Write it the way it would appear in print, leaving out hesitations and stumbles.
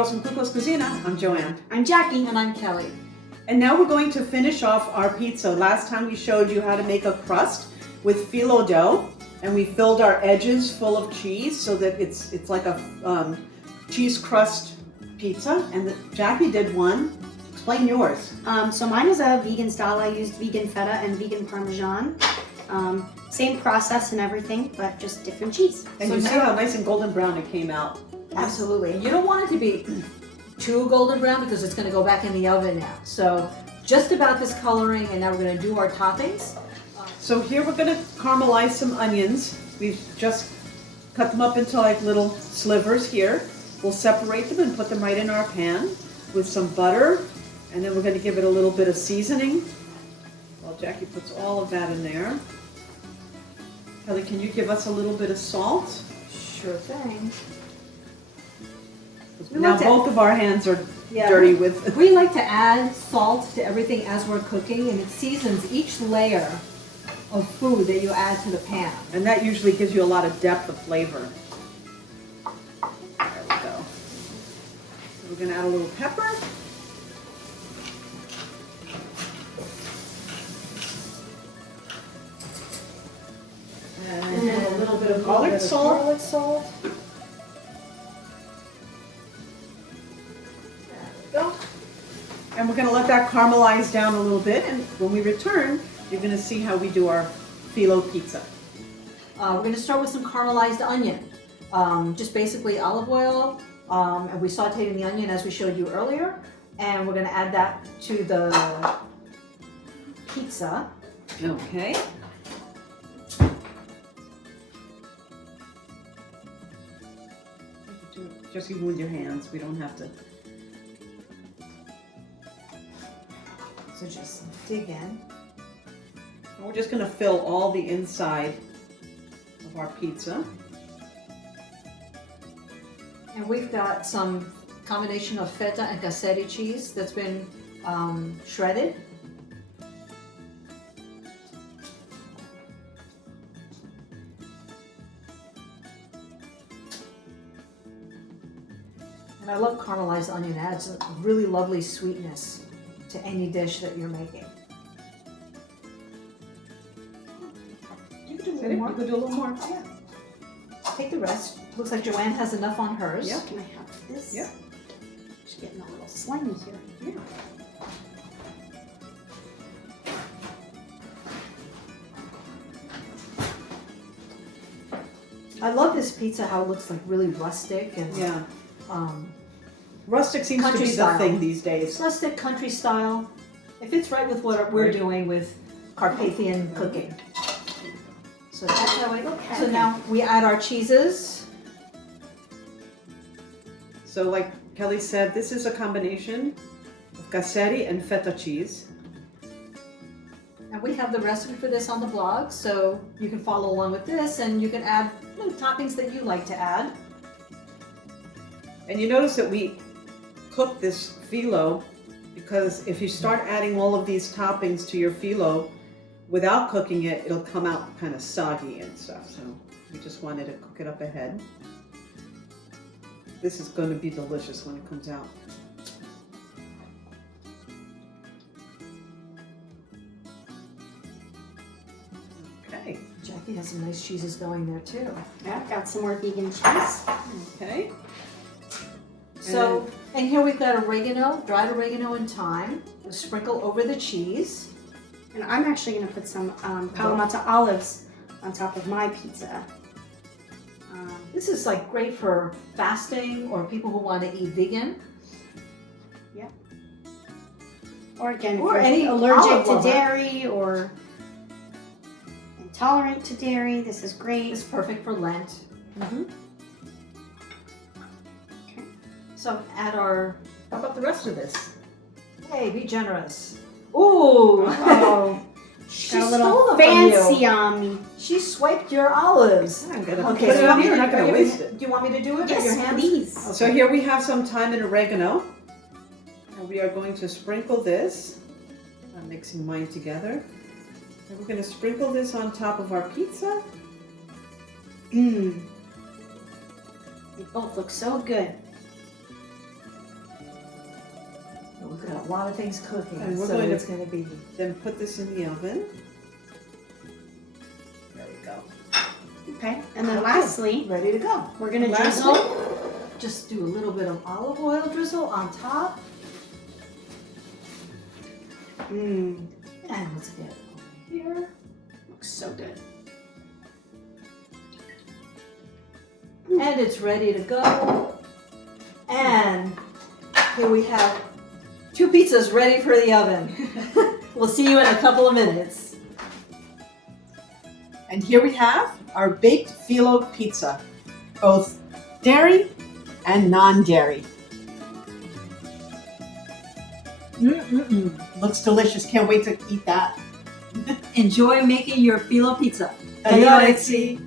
Girls from Cucko's Cucina. I'm Joanne. I'm Jackie. And I'm Kelly. And now we're going to finish off our pizza. Last time we showed you how to make a crust with phyllo dough, and we filled our edges full of cheese so that it's like a cheese crust pizza. And Jackie did one. Explain yours. So mine is a vegan style. I used vegan feta and vegan parmesan. Same process and everything, but just different cheese. And So you see now- how nice and golden brown it came out. Absolutely. You don't want it to be too golden brown because it's going to go back in the oven now. So just about this coloring, and now we're going to do our toppings. So here we're going to caramelize some onions. We've just cut them up into like little slivers here. We'll separate them and put them right in our pan with some butter. And then we're going to give it a little bit of seasoning. Well, Jackie puts all of that in there. Kelly, can you give us a little bit of salt? Sure thing. We Now like to- both of our hands are Yeah. dirty with... We like to add salt to everything as we're cooking, and it seasons each layer of food that you add to the pan. And that usually gives you a lot of depth of flavor. There we go. We're going to add a little pepper. And a little bit of garlic salt. Garlic salt. Go. And we're going to let that caramelize down a little bit. And when we return, you're going to see how we do our phyllo pizza. We're going to start with some caramelized onion. Just basically olive oil, and we sauteed in the onion as we showed you earlier. And we're going to add that to the pizza. Okay. Just even with your hands, we don't have to. So just dig in. And we're just going to fill all the inside of our pizza. And we've got some combination of feta and casseri cheese that's been shredded. And I love caramelized onion. It adds a really lovely sweetness to any dish that you're making. You can do a little more. You could do a little more. Yeah. Take the rest. Looks like Joanne has enough on hers. Yep. Can I have this? Yep. Just getting a little slimy here. Yeah. I love this pizza, how it looks like really rustic and Yeah. um, Rustic seems to Country be style. the thing these days. rustic country style. It fits right with what we're Right. doing with Carpathian cooking. So that's how it. Okay. So now we add our cheeses. So like Kelly said, this is a combination of casseri and feta cheese. And we have the recipe for this on the blog, so you can follow along with this and you can add toppings that you like to add. And you notice that we cook this phyllo because if you start adding all of these toppings to your phyllo without cooking it, it'll come out kind of soggy and stuff. So we just wanted to cook it up ahead. This is going to be delicious when it comes out. Okay. Jackie has some nice cheeses going there too. Yeah, I've got some more vegan cheese. Okay. So, and here we've got oregano, dried oregano and thyme. We'll sprinkle over the cheese. And I'm actually going to put some Kalamata olives on top of my pizza. This is like great for fasting or people who want to eat vegan. Or again, Or if any you're allergic olive to lover. dairy or intolerant to dairy, this is great. It's perfect for Lent. Okay. So add our, How about the rest of this? hey, be generous. Ooh, Oh, she got a stole little it from you. fancy on me. She swiped your olives. I'm gonna Okay, put it so on here. We're not going to are you- waste it. Do you want me to do it with your Yes, hands? please. So here we have some thyme and oregano. And we are going to sprinkle this. I'm mixing mine together. And we're going to sprinkle this on top of our pizza. Mmm. They both look so good. We've got a lot of things cooking, And we're so going to- it's going to be Then put this in the oven. There we go. Okay. And then Okay. lastly, ready to go. we're gonna Lastly- drizzle. Just do a little bit of olive oil drizzle on top. Mmm. And let's get it over here. Looks so good. And it's ready to go. And here we have 2 pizzas ready for the oven. We'll see you in a couple of minutes. And here we have our baked phyllo pizza, both dairy and non-dairy. Looks delicious. Can't wait to eat that. Enjoy making your phyllo pizza. Arrivederci.